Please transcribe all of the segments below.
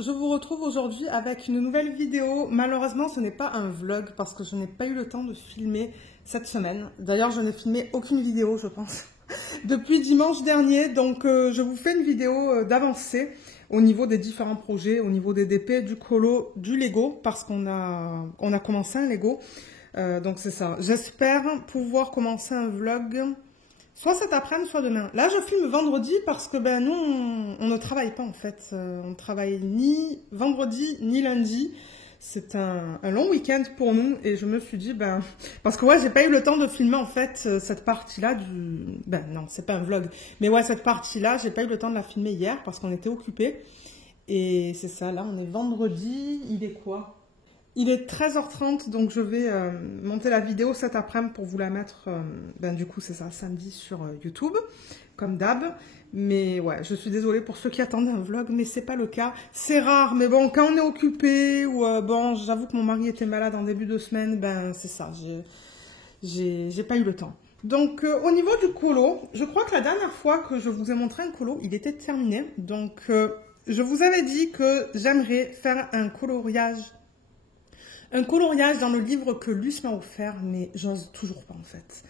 je vous retrouve aujourd'hui avec une nouvelle vidéo. Malheureusement, ce n'est pas un vlog parce que je n'ai pas eu le temps de filmer cette semaine. D'ailleurs, je n'ai filmé aucune vidéo, je pense, depuis dimanche dernier. Donc, je vous fais une vidéo d'avancée au niveau des différents projets, au niveau des DP, du colo, du Lego, parce qu'on a commencé un Lego. Donc, c'est ça. J'espère pouvoir commencer un vlog soit cet après-midi, soit demain. Là, je filme vendredi parce que nous, on ne travaille pas en fait. On ne travaille ni vendredi, ni lundi. C'est un long week-end pour nous et je me suis dit, parce que ouais, j'ai pas eu le temps de filmer en fait cette partie-là du... non, c'est pas un vlog. Mais ouais, cette partie-là, j'ai pas eu le temps de la filmer hier parce qu'on était occupés. Et c'est ça, là, on est vendredi. Il est quoi ? Il est 13h30, donc je vais monter la vidéo cet après-midi pour vous la mettre, du coup c'est ça, samedi sur YouTube, comme d'hab. Mais ouais, je suis désolée pour ceux qui attendaient un vlog, mais c'est pas le cas. C'est rare, mais bon, quand on est occupé, ou j'avoue que mon mari était malade en début de semaine, c'est ça, j'ai pas eu le temps. Donc au niveau du colo, je crois que la dernière fois que je vous ai montré un colo, il était terminé. Donc je vous avais dit que j'aimerais faire un coloriage dans le livre que Luce m'a offert, mais j'ose toujours pas en fait.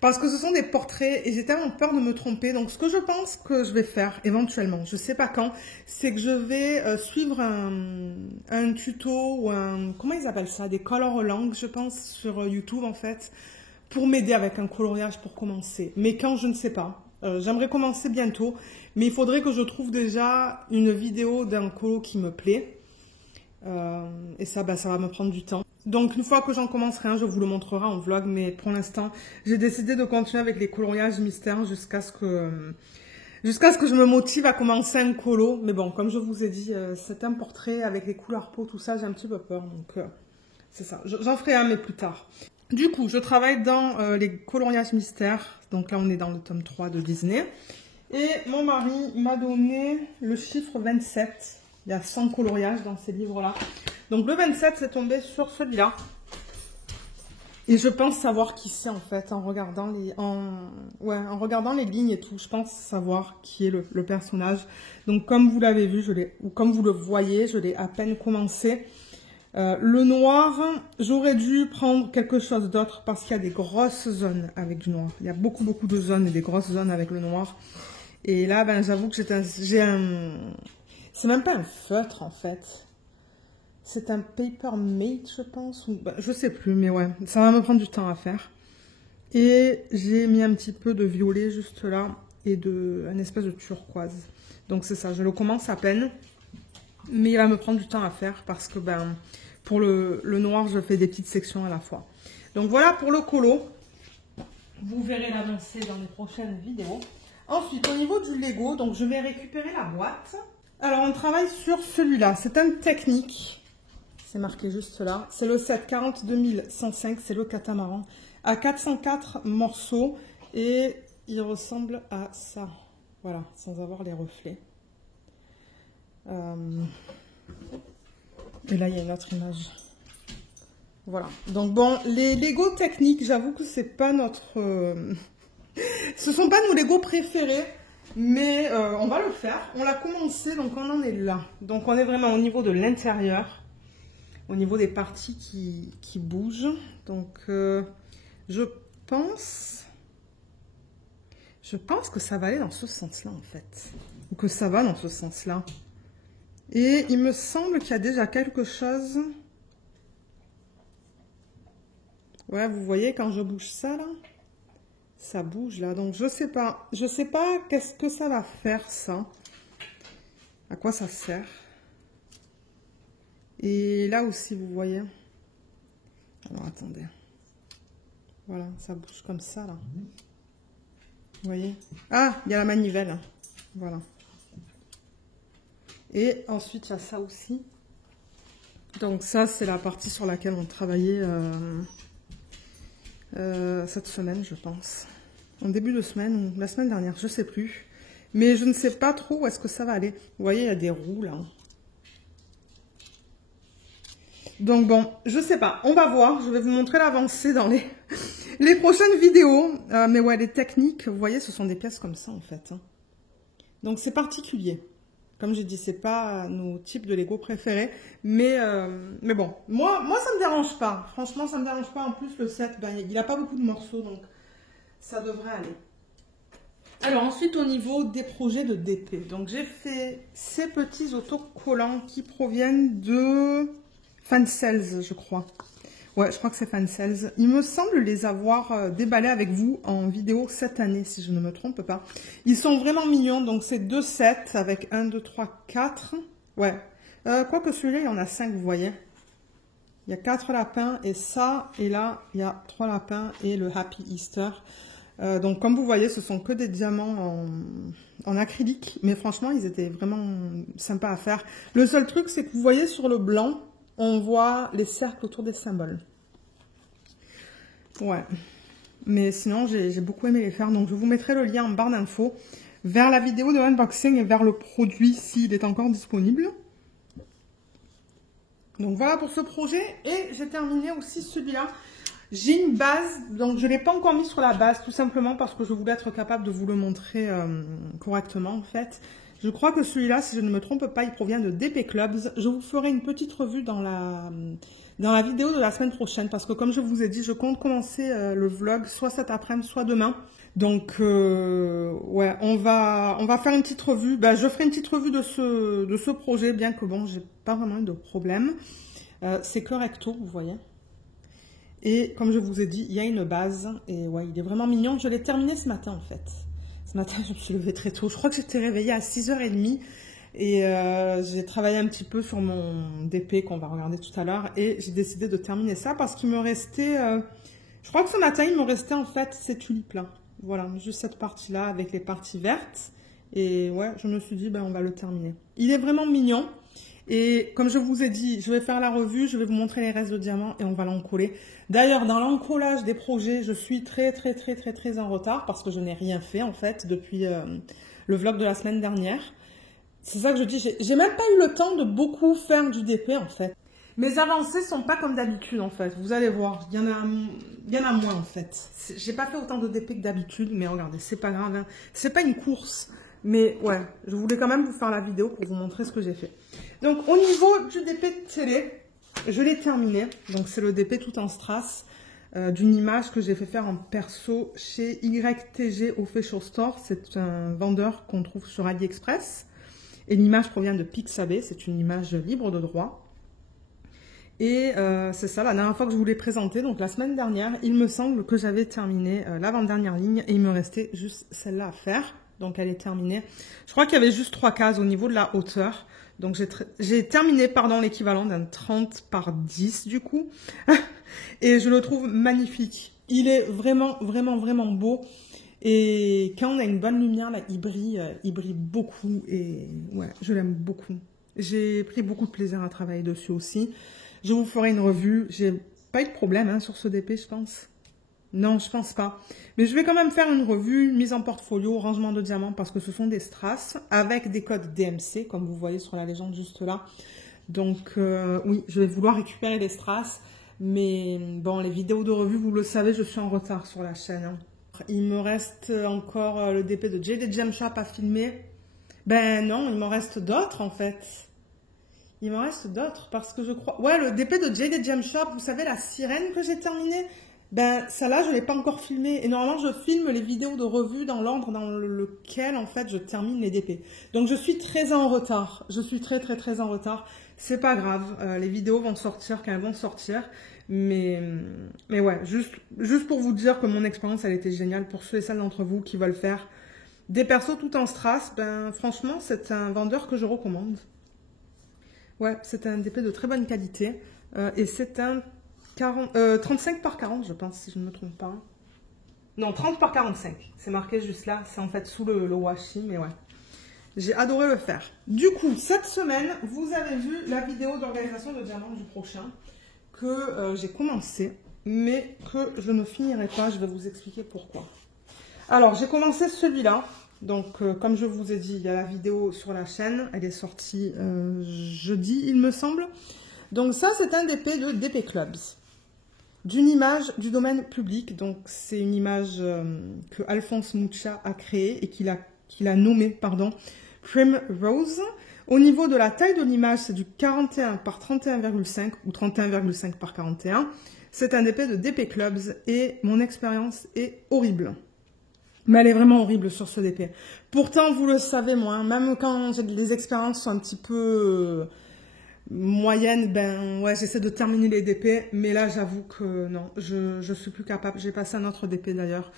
Parce que ce sont des portraits et j'ai tellement peur de me tromper. Donc ce que je pense que je vais faire éventuellement, je sais pas quand, c'est que je vais suivre un tuto ou comment ils appellent ça, des color langues je pense sur YouTube en fait, pour m'aider avec un coloriage pour commencer. Mais quand, je ne sais pas. J'aimerais commencer bientôt, mais il faudrait que je trouve déjà une vidéo d'un colo qui me plaît. Et ça, ça va me prendre du temps. Donc, une fois que j'en commencerai un, je vous le montrerai en vlog. Mais pour l'instant, j'ai décidé de continuer avec les coloriages mystères jusqu'à ce que je me motive à commencer un colo. Mais bon, comme je vous ai dit, c'est un portrait avec les couleurs peau, tout ça, j'ai un petit peu peur. Donc, c'est ça. J'en ferai un, mais plus tard. Du coup, je travaille dans les coloriages mystères. Donc là, on est dans le tome 3 de Disney. Et mon mari m'a donné le chiffre 27. Il y a 100 coloriages dans ces livres-là. Donc le 27, c'est tombé sur celui-là. Et je pense savoir qui c'est en fait, en regardant les lignes et tout. Je pense savoir qui est le personnage. Donc comme vous l'avez vu, ou comme vous le voyez, je l'ai à peine commencé. Le noir, j'aurais dû prendre quelque chose d'autre parce qu'il y a des grosses zones avec du noir. Il y a beaucoup de zones et des grosses zones avec le noir. Et là, j'avoue que j'ai un... C'est même pas un feutre en fait. C'est un paper mate, je pense. Ou, je sais plus, mais ouais. Ça va me prendre du temps à faire. Et j'ai mis un petit peu de violet juste là. Et un espèce de turquoise. Donc c'est ça, je le commence à peine. Mais il va me prendre du temps à faire. Parce que pour le noir, je fais des petites sections à la fois. Donc voilà pour le colo. Vous verrez l'avancée dans les prochaines vidéos. Ensuite, au niveau du Lego, donc je vais récupérer la boîte. Alors, on travaille sur celui-là. C'est un technique. C'est marqué juste là. C'est le set 42105. C'est le catamaran. À 404 morceaux. Et il ressemble à ça. Voilà, sans avoir les reflets. Et là, il y a une autre image. Voilà. Donc, bon, les Lego techniques, j'avoue que c'est pas notre... Ce sont pas nos Lego préférés. Mais on va le faire. On l'a commencé, donc on en est là. Donc on est vraiment au niveau de l'intérieur. Au niveau des parties qui bougent. Donc je pense que ça va aller dans ce sens-là en fait. Ou que ça va dans ce sens-là. Et il me semble qu'il y a déjà quelque chose. Ouais, vous voyez quand je bouge ça là? Ça bouge là, donc je sais pas qu'est-ce que ça va faire ça, à quoi ça sert. Et là aussi vous voyez, alors attendez, voilà, ça bouge comme ça là, vous voyez, ah il y a la manivelle, voilà, et ensuite il y a ça aussi, donc ça c'est la partie sur laquelle on travaillait cette semaine je pense. En début de semaine ou la semaine dernière, je sais plus. Mais je ne sais pas trop où est-ce que ça va aller. Vous voyez, il y a des roues là. Donc bon, je sais pas. On va voir. Je vais vous montrer l'avancée dans les prochaines vidéos. Mais ouais, les techniques, vous voyez, ce sont des pièces comme ça en fait. Donc c'est particulier. Comme j'ai dit, c'est pas nos types de Lego préférés. Mais bon, moi, ça me dérange pas. Franchement, ça me dérange pas. En plus, le set, ben, il a pas beaucoup de morceaux, donc ça devrait aller. Alors, ensuite, au niveau des projets de DP. Donc, j'ai fait ces petits autocollants qui proviennent de Fancels, je crois. Ouais, je crois que c'est Fancels. Il me semble les avoir déballés avec vous en vidéo cette année, si je ne me trompe pas. Ils sont vraiment mignons. Donc, c'est 2 sets avec 1, 2, 3, 4. Ouais. Quoique celui-là, il y en a 5, vous voyez. Il y a 4 lapins et ça. Et là, il y a 3 lapins et le Happy Easter. Donc, comme vous voyez, ce sont que des diamants en acrylique. Mais franchement, ils étaient vraiment sympas à faire. Le seul truc, c'est que vous voyez sur le blanc, on voit les cercles autour des symboles. Ouais. Mais sinon, j'ai beaucoup aimé les faire. Donc, je vous mettrai le lien en barre d'infos vers la vidéo de unboxing et vers le produit s'il est encore disponible. Donc, voilà pour ce projet. Et j'ai terminé aussi celui-là. J'ai une base, donc je ne l'ai pas encore mis sur la base, tout simplement parce que je voulais être capable de vous le montrer correctement, en fait. Je crois que celui-là, si je ne me trompe pas, il provient de DP Clubs. Je vous ferai une petite revue dans la vidéo de la semaine prochaine, parce que comme je vous ai dit, je compte commencer le vlog soit cet après-midi, soit demain. Donc, ouais, on va faire une petite revue. Ben, je ferai une petite revue de ce projet, bien que bon, j'ai pas vraiment de problème. C'est que recto, vous voyez. Et comme je vous ai dit, il y a une base. Et ouais, il est vraiment mignon. Je l'ai terminé ce matin, en fait. Ce matin, je me suis levée très tôt. Je crois que j'étais réveillée à 6h30. Et j'ai travaillé un petit peu sur mon DP qu'on va regarder tout à l'heure. Et j'ai décidé de terminer ça parce qu'il me restait... je crois que ce matin, il me restait en fait ces tulipes-là. Voilà, juste cette partie-là avec les parties vertes. Et ouais, je me suis dit, ben, on va le terminer. Il est vraiment mignon. Et comme je vous ai dit, je vais faire la revue, je vais vous montrer les restes de diamants et on va l'encoller. D'ailleurs, dans l'encollage des projets, je suis très en retard parce que je n'ai rien fait en fait depuis le vlog de la semaine dernière. C'est ça que je dis, j'ai même pas eu le temps de beaucoup faire du DP en fait. Mes avancées sont pas comme d'habitude en fait, vous allez voir, il y en a moins en fait. J'ai pas fait autant de DP que d'habitude, mais regardez, c'est pas grave, hein. C'est pas une course. Mais ouais, je voulais quand même vous faire la vidéo pour vous montrer ce que j'ai fait. Donc au niveau du DP de télé, je l'ai terminé. Donc c'est le DP tout en strass d'une image que j'ai fait faire en perso chez YTG Official Store. C'est un vendeur qu'on trouve sur AliExpress. Et l'image provient de Pixabay, c'est une image libre de droit. Et c'est ça, la dernière fois que je vous l'ai présenté, donc la semaine dernière, il me semble que j'avais terminé l'avant-dernière ligne et il me restait juste celle-là à faire. Donc, elle est terminée. Je crois qu'il y avait juste 3 cases au niveau de la hauteur. Donc, j'ai terminé, pardon, l'équivalent d'un 30 par 10, du coup. Et je le trouve magnifique. Il est vraiment beau. Et quand on a une bonne lumière, là, il brille beaucoup. Et ouais, je l'aime beaucoup. J'ai pris beaucoup de plaisir à travailler dessus aussi. Je vous ferai une revue. J'ai pas eu de problème hein, sur ce DP, je pense. Non, je pense pas. Mais je vais quand même faire une revue, mise en portfolio, rangement de diamants, parce que ce sont des strass avec des codes DMC, comme vous voyez sur la légende juste là. Donc, oui, je vais vouloir récupérer les strass. Mais bon, les vidéos de revue, vous le savez, je suis en retard sur la chaîne. Hein. Il me reste encore le DP de JD Gem Shop à filmer. Ben non, il m'en reste d'autres en fait. Il m'en reste d'autres parce que je crois... Ouais, le DP de JD Gem Shop, vous savez, la sirène que j'ai terminée. Ben, celle-là, je ne l'ai pas encore filmée. Et normalement, je filme les vidéos de revue dans l'ordre dans lequel, en fait, je termine les DP. Donc, je suis très en retard. Je suis très en retard. C'est pas grave. Les vidéos vont sortir quand elles vont sortir. Mais ouais, juste pour vous dire que mon expérience, elle était géniale pour ceux et celles d'entre vous qui veulent faire des persos tout en strass. Ben, franchement, c'est un vendeur que je recommande. Ouais, c'est un DP de très bonne qualité. Et c'est un 35 par 40, je pense, si je ne me trompe pas. Non, 30 par 45. C'est marqué juste là. C'est en fait sous le washi, mais ouais. J'ai adoré le faire. Du coup, cette semaine, vous avez vu la vidéo d'organisation de diamants du prochain que j'ai commencé, mais que je ne finirai pas. Je vais vous expliquer pourquoi. Alors, j'ai commencé celui-là. Donc, comme je vous ai dit, il y a la vidéo sur la chaîne. Elle est sortie jeudi, il me semble. Donc, ça, c'est un DP de DP Clubs. D'une image du domaine public. Donc, c'est une image que Alphonse Mucha a créée et qu'il a nommée, pardon, Primrose. Au niveau de la taille de l'image, c'est du 41 par 31,5 ou 31,5 par 41. C'est un DP de DP Clubs et mon expérience est horrible. Mais elle est vraiment horrible sur ce DP. Pourtant, vous le savez, moi, même quand les expériences sont un petit peu moyennes, ben ouais, j'essaie de terminer les DP. Mais là, j'avoue que non, je suis plus capable. J'ai passé un autre DP d'ailleurs.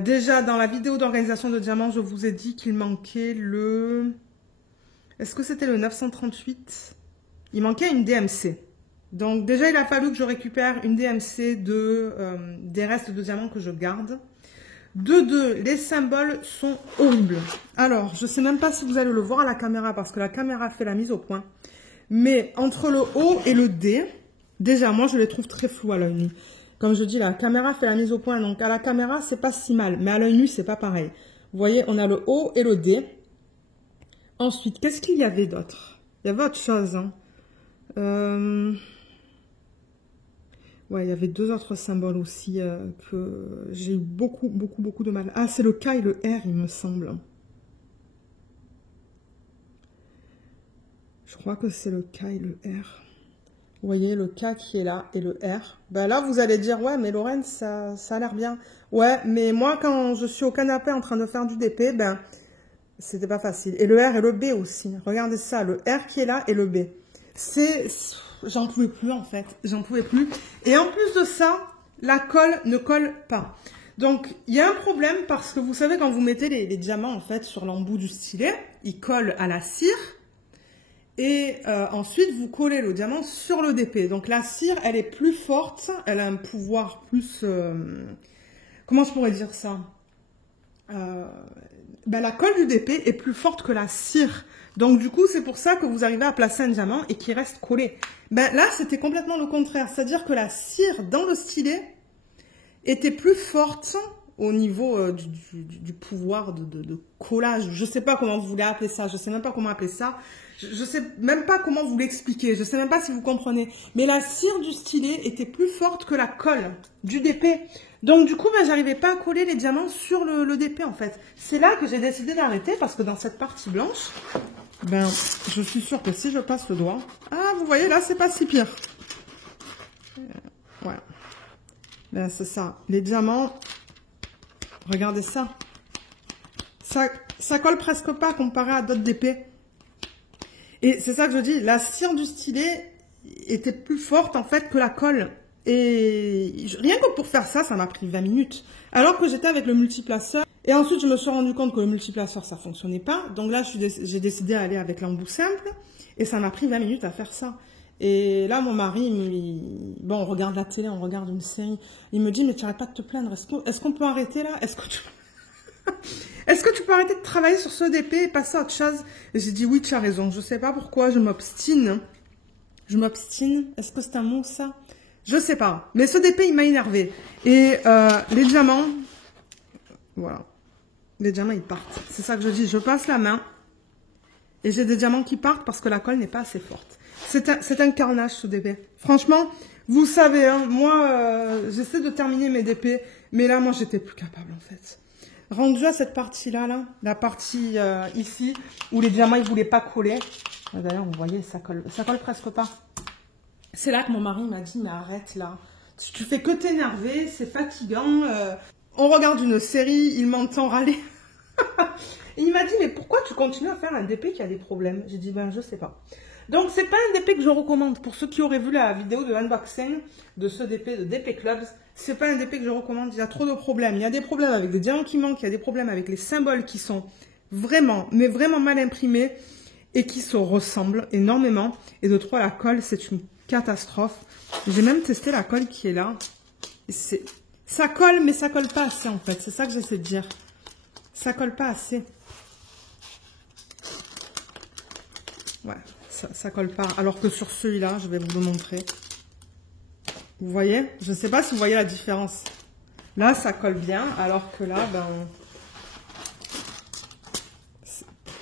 Déjà, dans la vidéo d'organisation de diamants, je vous ai dit qu'il manquait le... Est-ce que c'était le 938? Il manquait une DMC. Donc déjà, il a fallu que je récupère une DMC des restes de diamants que je garde. De deux, les symboles sont horribles. Alors, je ne sais même pas si vous allez le voir à la caméra parce que la caméra fait la mise au point. Mais entre le O et le D, déjà, moi, je les trouve très flous à l'œil nu. Comme je dis, la caméra fait la mise au point. Donc, à la caméra, c'est pas si mal. Mais à l'œil nu, c'est pas pareil. Vous voyez, on a le O et le D. Ensuite, qu'est-ce qu'il y avait d'autre? Il y avait autre chose. Hein. Ouais, il y avait deux autres symboles aussi que j'ai eu beaucoup de mal. Ah, c'est le K et le R, il me semble. Je crois que c'est le K et le R. Vous voyez, le K qui est là et le R. Ben là, vous allez dire, ouais, mais Lorraine, ça a l'air bien. Ouais, mais moi, quand je suis au canapé en train de faire du DP, ben, c'était pas facile. Et le R et le B aussi. Regardez ça, le R qui est là et le B. J'en pouvais plus en fait, j'en pouvais plus. Et en plus de ça, la colle ne colle pas. Donc, il y a un problème parce que vous savez, quand vous mettez les diamants en fait sur l'embout du stylet, ils collent à la cire. Et ensuite, vous collez le diamant sur le DP. Donc, la cire, elle est plus forte, elle a un pouvoir plus... comment je pourrais dire ça? Ben, la colle du DP est plus forte que la cire. Donc, du coup, c'est pour ça que vous arrivez à placer un diamant et qu'il reste collé. Ben, là, c'était complètement le contraire. C'est-à-dire que la cire dans le stylet était plus forte au niveau du pouvoir de collage. Je ne sais pas comment vous voulez appeler ça. Je ne sais même pas comment appeler ça. Je ne sais même pas comment vous l'expliquer. Je ne sais même pas si vous comprenez. Mais la cire du stylet était plus forte que la colle du DP. Donc, du coup, ben, j'arrivais pas à coller les diamants sur le DP, en fait. C'est là que j'ai décidé d'arrêter parce que dans cette partie blanche, ben, je suis sûre que si je passe le doigt... Ah, vous voyez, là, c'est pas si pire. Voilà. Ben, c'est ça. Les diamants, regardez ça. Ça colle presque pas comparé à d'autres DP. Et c'est ça que je dis, la cire du stylet était plus forte, en fait, que la colle. Et rien que pour faire ça, ça m'a pris 20 minutes. Alors que j'étais avec le multiplaceur. Et ensuite, je me suis rendu compte que le multiplaceur, ça fonctionnait pas. Donc là, j'ai décidé d'aller avec l'embout simple. Et ça m'a pris 20 minutes à faire ça. Et là, mon mari, bon, on regarde la télé, on regarde une série. Il me dit, mais tu n'arrêtes pas de te plaindre. Est-ce qu'on peut arrêter là? Est-ce que tu peux arrêter de travailler sur ce DP et passer à autre chose? J'ai dit, oui, tu as raison. Je sais pas pourquoi, je m'obstine. Je m'obstine. Est-ce que c'est un mot, ça? Je sais pas. Mais ce DP, il m'a énervé. Et les diamants, voilà. Les diamants, ils partent. C'est ça que je dis. Je passe la main et j'ai des diamants qui partent parce que la colle n'est pas assez forte. C'est un carnage, ce DP. Franchement, vous savez, hein, moi, j'essaie de terminer mes DP. Mais là, moi, j'étais plus capable, en fait. Rendu à cette partie-là, là, la partie ici, où les diamants, ils voulaient pas coller. D'ailleurs, vous voyez, ça colle presque pas. C'est là que mon mari m'a dit, mais arrête là, tu fais que t'énerver, c'est fatigant. On regarde une série, il m'entend râler. Et il m'a dit, mais pourquoi tu continues à faire un DP qui a des problèmes? J'ai dit, ben je sais pas. Donc c'est pas un DP que je recommande. Pour ceux qui auraient vu la vidéo de unboxing de ce DP de DP Clubs, c'est pas un DP que je recommande, il y a trop de problèmes. Il y a des problèmes avec des diamants qui manquent, il y a des problèmes avec les symboles qui sont vraiment, mais vraiment mal imprimés et qui se ressemblent énormément. Et de trois, la colle, c'est une catastrophe. J'ai même testé la colle qui est là. Ça colle, mais ça colle pas assez en fait. C'est ça que j'essaie de dire. Ça colle pas assez. Ouais, ça colle pas. Alors que sur celui-là, je vais vous le montrer. Vous voyez? Je ne sais pas si vous voyez la différence. Là, ça colle bien, alors que là, ben...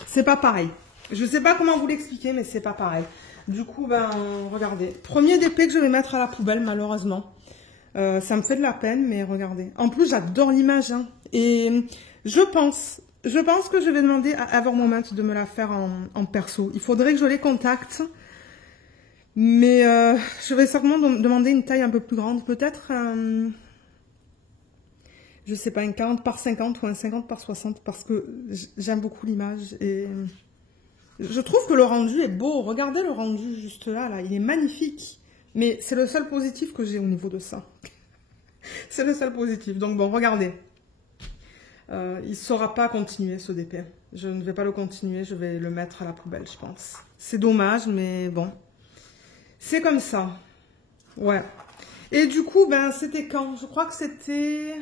c'est pas pareil. Je sais pas comment vous l'expliquer, mais c'est pas pareil. Du coup, ben, regardez. Premier DP que je vais mettre à la poubelle, malheureusement. Ça me fait de la peine, mais regardez. En plus, j'adore l'image. Hein. Et je pense Je pense que je vais demander à Evermoment de me la faire en perso. Il faudrait que je les contacte. Mais je vais certainement demander une taille un peu plus grande. Peut-être, je sais pas, une 40 par 50 ou un 50 par 60. Parce que j'aime beaucoup l'image. Et je trouve que le rendu est beau. Regardez le rendu juste là, là. Il est magnifique. Mais c'est le seul positif que j'ai au niveau de ça. C'est le seul positif. Donc bon, regardez. Il ne saura pas continuer ce DP. Je ne vais pas le continuer, je vais le mettre à la poubelle, je pense. C'est dommage, mais bon. C'est comme ça. Ouais. Et du coup, ben, c'était quand? Je crois que c'était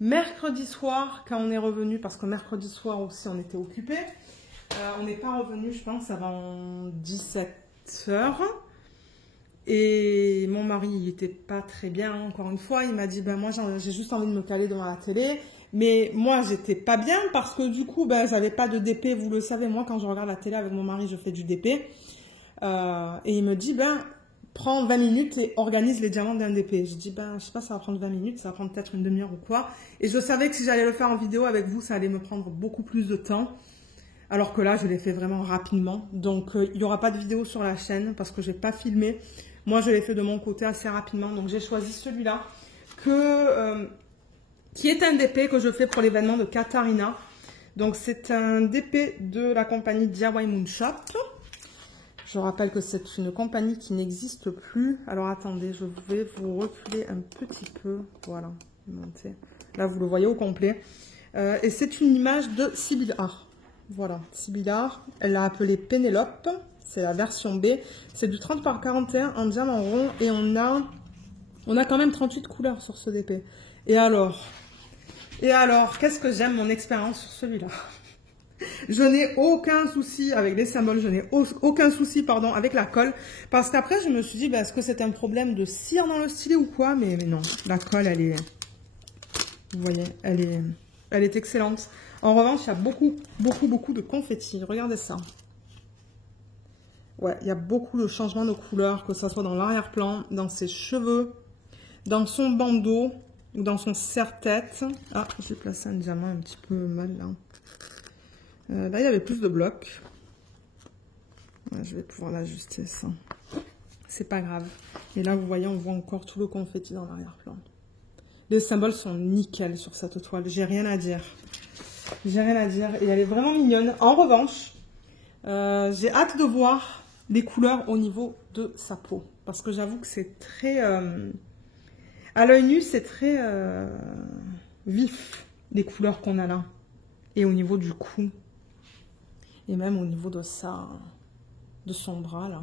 mercredi soir quand on est revenu, parce que mercredi soir aussi, on était occupés. On n'est pas revenu, je pense, avant 17 h. Et mon mari, il était pas très bien, encore une fois. Il m'a dit, ben moi, j'ai juste envie de me caler devant la télé. Mais moi, j'étais pas bien parce que du coup, ben, j'avais pas de DP. Vous le savez, moi, quand je regarde la télé avec mon mari, je fais du DP. Et il me dit, ben, prends 20 minutes et organise les diamants d'un DP. Je dis, ben, je sais pas, ça va prendre 20 minutes, ça va prendre peut-être une demi-heure ou quoi. Et je savais que si j'allais le faire en vidéo avec vous, ça allait me prendre beaucoup plus de temps. Alors que là, je l'ai fait vraiment rapidement. Donc, il n'y aura pas de vidéo sur la chaîne parce que je n'ai pas filmé. Moi, je l'ai fait de mon côté assez rapidement. Donc, j'ai choisi celui-là qui est un DP que je fais pour l'événement de Katharina. Donc, c'est un DP de la compagnie DIY Moon Shop. Je rappelle que c'est une compagnie qui n'existe plus. Alors, attendez, je vais vous reculer un petit peu. Voilà, monter. Là, vous le voyez au complet. Et c'est une image de Sibyl Art. Voilà, Sibyl, elle l'a appelé Pénélope, c'est la version B, c'est du 30 par 41 en diamant rond et on a quand même 38 couleurs sur ce DP. Et alors, qu'est-ce que j'aime mon expérience sur celui-là. Je n'ai aucun souci avec les symboles, je n'ai aucun souci, pardon, avec la colle, parce qu'après je me suis dit, bah, est-ce que c'est un problème de cire dans le stylet ou quoi, mais non, la colle, elle est, vous voyez, elle est excellente. En revanche, il y a beaucoup de confettis. Regardez ça. Ouais, il y a beaucoup de changements de couleur, que ce soit dans l'arrière-plan, dans ses cheveux, dans son bandeau, ou dans son serre-tête. Ah, j'ai placé un diamant un petit peu mal là. Là, il y avait plus de blocs. Ouais, je vais pouvoir l'ajuster, ça. C'est pas grave. Et là, vous voyez, on voit encore tout le confetti dans l'arrière-plan. Les symboles sont nickel sur cette toile. J'ai rien à dire. J'ai rien à dire. Et elle est vraiment mignonne. En revanche, j'ai hâte de voir les couleurs au niveau de sa peau. Parce que j'avoue que c'est très... à l'œil nu, c'est très vif, les couleurs qu'on a là. Et au niveau du cou. Et même au niveau de son bras, là.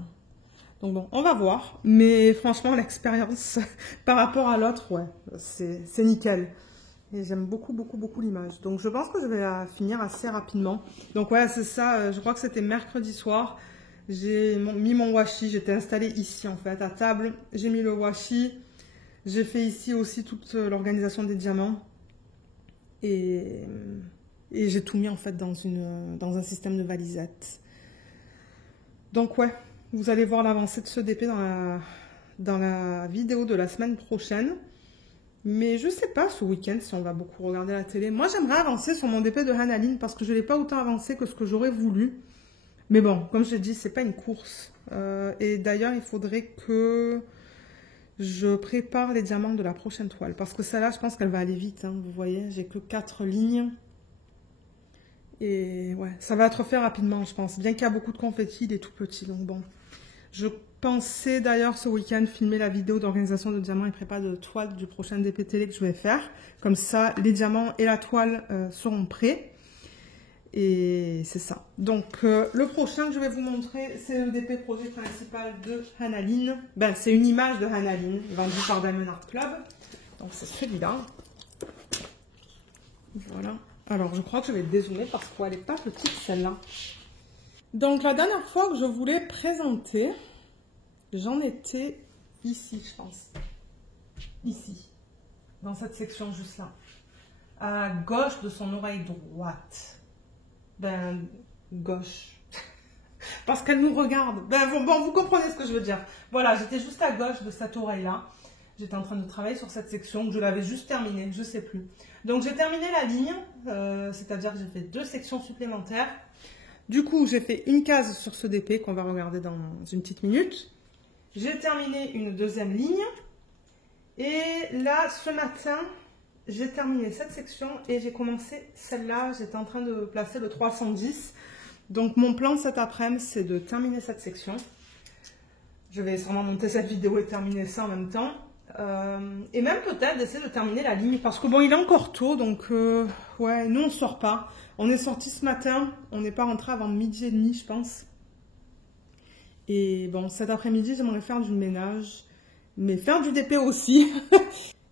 Donc bon, on va voir. Mais franchement, l'expérience par rapport à l'autre, ouais, c'est nickel. Et j'aime beaucoup l'image. Donc je pense que je vais la finir assez rapidement. Donc ouais, c'est ça. Je crois que c'était mercredi soir. J'ai mis mon washi. J'étais installée ici en fait, à table. J'ai mis le washi. J'ai fait ici aussi toute l'organisation des diamants. Et j'ai tout mis en fait dans un système de valisette. Donc ouais, vous allez voir l'avancée de ce DP dans la vidéo de la semaine prochaine. Mais je sais pas ce week-end si on va beaucoup regarder la télé. Moi, j'aimerais avancer sur mon DP de Hanaline parce que je n'ai pas autant avancé que ce que j'aurais voulu. Mais bon, comme je l'ai dit, c'est pas une course. Et d'ailleurs, il faudrait que je prépare les diamants de la prochaine toile. Parce que celle-là, je pense qu'elle va aller vite. Hein, vous voyez, j'ai que 4 lignes. Et ouais, ça va être fait rapidement, je pense. Bien qu'il y a beaucoup de confettis, il est tout petit. Donc bon, je pensais d'ailleurs ce week-end filmer la vidéo d'organisation de diamants et prépa de toile du prochain DP télé que je vais faire. Comme ça, les diamants et la toile seront prêts. Et c'est ça. Donc, le prochain que je vais vous montrer, c'est le DP projet principal de Hanaline. Ben, c'est une image de Hanaline, vendue par Diamond Art Club. Donc, c'est celui-là. Voilà. Alors, je crois que je vais dézoomer parce qu'elle n'est pas petite, celle-là. Donc, la dernière fois que je voulais présenter, j'en étais ici, je pense. Ici. Dans cette section juste là. À gauche de son oreille droite. Ben, gauche. Parce qu'elle nous regarde. Ben, bon, vous comprenez ce que je veux dire. Voilà, j'étais juste à gauche de cette oreille-là. J'étais en train de travailler sur cette section, je l'avais juste terminée, je sais plus. Donc j'ai terminé la ligne, c'est-à-dire que j'ai fait 2 sections supplémentaires. Du coup, j'ai fait une case sur ce DP qu'on va regarder dans une petite minute. J'ai terminé une deuxième ligne. Et là, ce matin, j'ai terminé cette section et j'ai commencé celle-là. J'étais en train de placer le 310. Donc mon plan cet après-midi, c'est de terminer cette section. Je vais sûrement monter cette vidéo et terminer ça en même temps. Et même peut-être d'essayer de terminer la ligne. Parce que bon, il est encore tôt, donc ouais, nous on sort pas. On est sorti ce matin, on n'est pas rentré avant 12h30, je pense. Et bon, cet après-midi, j'aimerais faire du ménage, mais faire du DP aussi.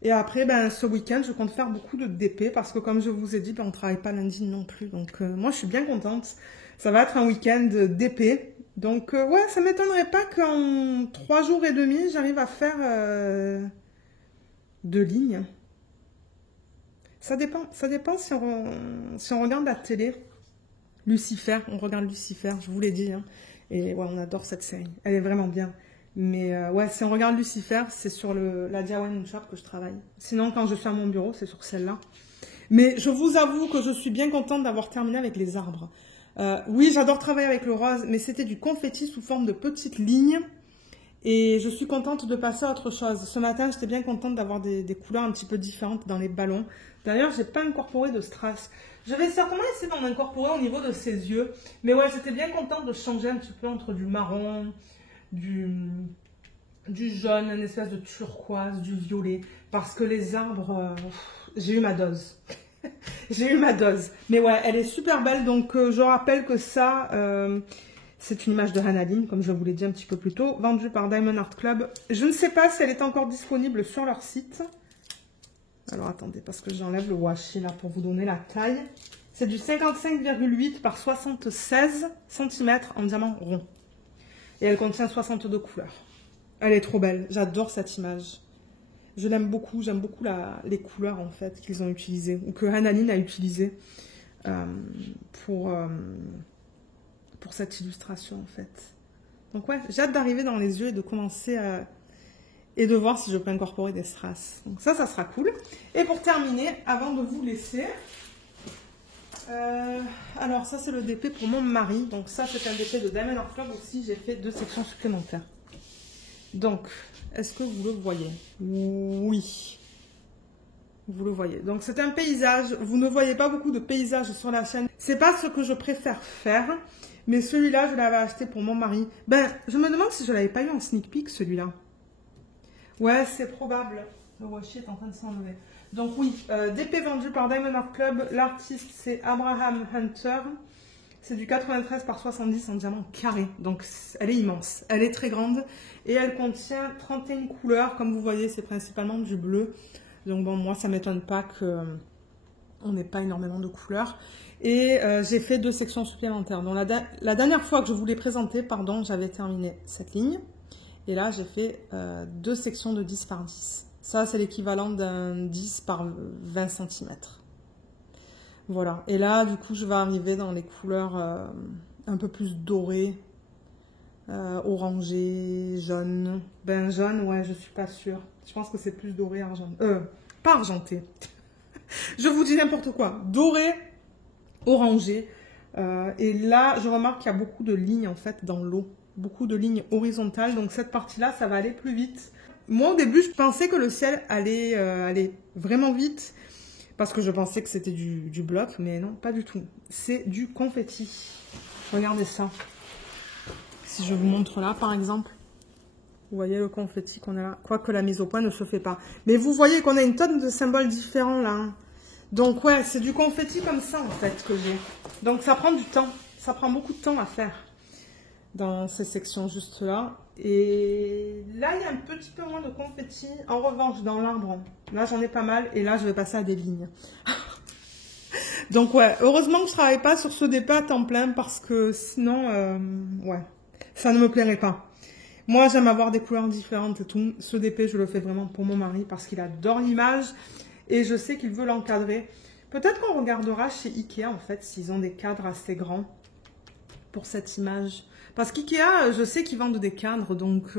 Et après, ben, ce week-end, je compte faire beaucoup de DP parce que comme je vous ai dit, ben, on ne travaille pas lundi non plus. Donc moi, je suis bien contente. Ça va être un week-end DP. Donc ouais, ça ne m'étonnerait pas qu'en 3 jours et demi, j'arrive à faire 2 lignes. Ça dépend si on regarde la télé. Lucifer, on regarde Lucifer, je vous l'ai dit. Hein. Et ouais, on adore cette série. Elle est vraiment bien. Mais ouais, si on regarde Lucifer, c'est sur la Diawan Shop que je travaille. Sinon, quand je suis à mon bureau, c'est sur celle-là. Mais je vous avoue que je suis bien contente d'avoir terminé avec les arbres. Oui, j'adore travailler avec le rose, mais c'était du confetti sous forme de petites lignes. Et je suis contente de passer à autre chose. Ce matin, j'étais bien contente d'avoir des couleurs un petit peu différentes dans les ballons. D'ailleurs, j'ai pas incorporé de strass. Je vais certainement essayer d'en incorporer au niveau de ses yeux. Mais ouais, j'étais bien contente de changer un petit peu entre du marron, du jaune, une espèce de turquoise, du violet. Parce que les arbres, j'ai eu ma dose. J'ai eu ma dose. Mais ouais, elle est super belle. Donc, je rappelle que ça... c'est une image de Hanaline, comme je vous l'ai dit un petit peu plus tôt, vendue par Diamond Art Club. Je ne sais pas si elle est encore disponible sur leur site. Alors attendez, parce que j'enlève le washi là pour vous donner la taille. C'est du 55,8 par 76 cm en diamant rond. Et elle contient 62 couleurs. Elle est trop belle, j'adore cette image. Je l'aime beaucoup, j'aime beaucoup les couleurs en fait qu'ils ont utilisées, ou que Hanaline a utilisées pour cette illustration en fait. Donc ouais, j'ai hâte d'arriver dans les yeux et de commencer et de voir si je peux incorporer des strass. Donc ça sera cool. Et pour terminer, avant de vous laisser, alors ça c'est le DP pour mon mari. Donc ça c'est un DP de Diamond Art Club aussi, j'ai fait 2 sections supplémentaires. Donc, est-ce que vous le voyez? Oui. Vous le voyez. Donc c'est un paysage. Vous ne voyez pas beaucoup de paysages sur la chaîne. C'est pas ce que je préfère faire. Mais celui-là, je l'avais acheté pour mon mari. Ben, je me demande si je l'avais pas eu en sneak peek, celui-là. Ouais, c'est probable. Le washi est en train de s'enlever. Donc oui, DP vendu par Diamond Art Club. L'artiste, c'est Abraham Hunter. C'est du 93 par 70 en diamant carré. Donc elle est immense. Elle est très grande. Et elle contient 31 couleurs. Comme vous voyez, c'est principalement du bleu. Donc bon, moi, ça ne m'étonne pas qu'on n'ait pas énormément de couleurs. Et j'ai fait 2 sections supplémentaires. Donc la dernière fois que je vous l'ai présenté, pardon, j'avais terminé cette ligne. Et là, j'ai fait 2 sections de 10 par 10. Ça, c'est l'équivalent d'un 10 par 20 cm. Voilà. Et là, du coup, je vais arriver dans les couleurs un peu plus dorées, orangé, jaune. Ben, jaune, ouais, je suis pas sûre. Je pense que c'est plus doré, argenté. Pas argenté. Je vous dis n'importe quoi. Doré, orangé. Et là, je remarque qu'il y a beaucoup de lignes, en fait, dans l'eau. Beaucoup de lignes horizontales. Donc, cette partie-là, ça va aller plus vite. Moi, au début, je pensais que le ciel allait aller vraiment vite. Parce que je pensais que c'était du bloc. Mais non, pas du tout. C'est du confetti. Regardez ça. Si je vous montre là, par exemple. Vous voyez le confetti qu'on a là. Quoique la mise au point ne se fait pas. Mais vous voyez qu'on a une tonne de symboles différents là. Hein. Donc ouais, c'est du confetti comme ça en fait que j'ai. Donc ça prend du temps. Ça prend beaucoup de temps à faire. Dans ces sections juste là. Et là, il y a un petit peu moins de confetti. En revanche, dans l'arbre, là j'en ai pas mal. Et là, je vais passer à des lignes. Donc ouais, heureusement que je travaille pas sur ce DP à temps plein. Parce que sinon, ouais, ça ne me plairait pas. Moi, j'aime avoir des couleurs différentes et tout. Ce DP, je le fais vraiment pour mon mari parce qu'il adore l'image et je sais qu'il veut l'encadrer. Peut-être qu'on regardera chez Ikea, en fait, s'ils ont des cadres assez grands pour cette image. Parce qu'Ikea, je sais qu'ils vendent des cadres, donc...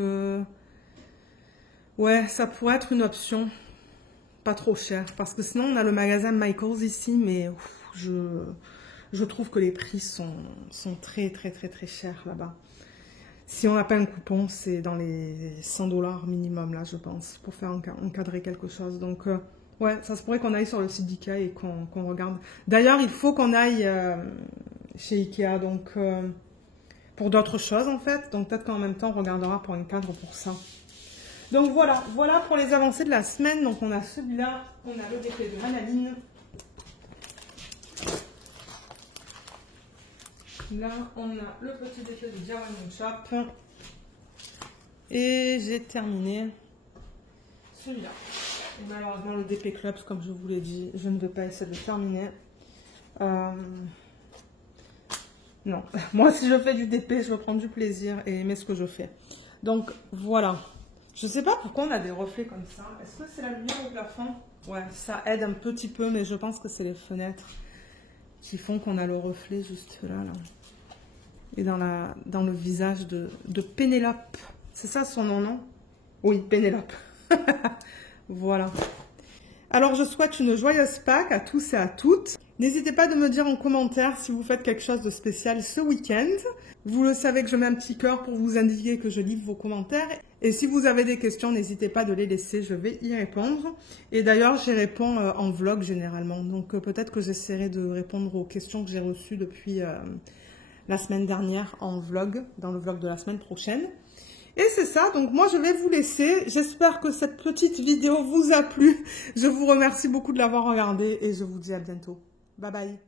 Ouais, ça pourrait être une option. Pas trop cher. Parce que sinon, on a le magasin Michaels ici, mais je trouve que les prix sont très, très, très, très chers là-bas. Si on n'a pas un coupon, c'est dans les 100 $ minimum, là, je pense, pour faire encadrer quelque chose. Donc, ouais, ça se pourrait qu'on aille sur le site d'Ikea et qu'on regarde. D'ailleurs, il faut qu'on aille chez Ikea, donc, pour d'autres choses, en fait. Donc, peut-être qu'en même temps, on regardera pour un cadre pour ça. Donc, voilà pour les avancées de la semaine. Donc, on a celui-là, on a le DP de Manaline. Là, on a le petit défi de Diamond Shop. Et j'ai terminé celui-là. Et malheureusement, le DP Clubs, comme je vous l'ai dit, je ne vais pas essayer de terminer. Non, moi, si je fais du DP, je veux prendre du plaisir et aimer ce que je fais. Donc, voilà. Je ne sais pas pourquoi on a des reflets comme ça. Est-ce que c'est la lumière au plafond? Ouais, ça aide un petit peu, mais je pense que c'est les fenêtres qui font qu'on a le reflet juste là. Et dans le visage de Pénélope. C'est ça son nom, non? Oui, Pénélope. Voilà. Alors, je souhaite une joyeuse Pâques à tous et à toutes. N'hésitez pas de me dire en commentaire si vous faites quelque chose de spécial ce week-end. Vous le savez que je mets un petit cœur pour vous indiquer que je livre vos commentaires. Et si vous avez des questions, n'hésitez pas de les laisser, je vais y répondre. Et d'ailleurs, j'y réponds en vlog généralement. Donc peut-être que j'essaierai de répondre aux questions que j'ai reçues depuis la semaine dernière en vlog, dans le vlog de la semaine prochaine. Et c'est ça, donc moi je vais vous laisser. J'espère que cette petite vidéo vous a plu. Je vous remercie beaucoup de l'avoir regardée et je vous dis à bientôt. Bye bye.